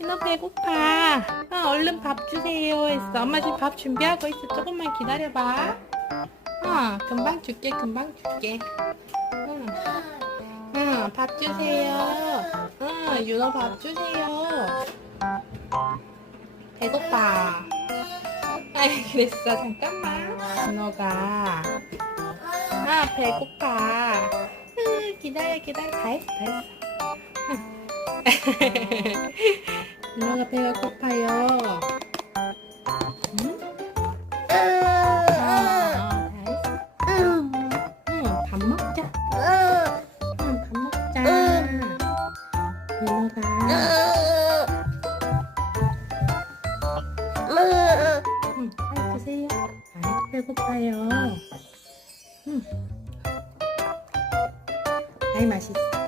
윤호 배고파. 어, 얼른 밥 주세요 했어. 엄마 지금 밥 준비하고 있어. 조금만 기다려봐. 어, 금방 줄게, 금방 줄게. 응, 응, 밥 주세요. 응, 윤호 밥 주세요. 배고파. 아이, 그랬어. 잠깐만. 윤호가. 아, 배고파. 으, 기다려, 기다려. 다 했어, 다 했어. 윤호가 배가 고파요. 응? 아, 배고파요. 응. 아이, 맛있어.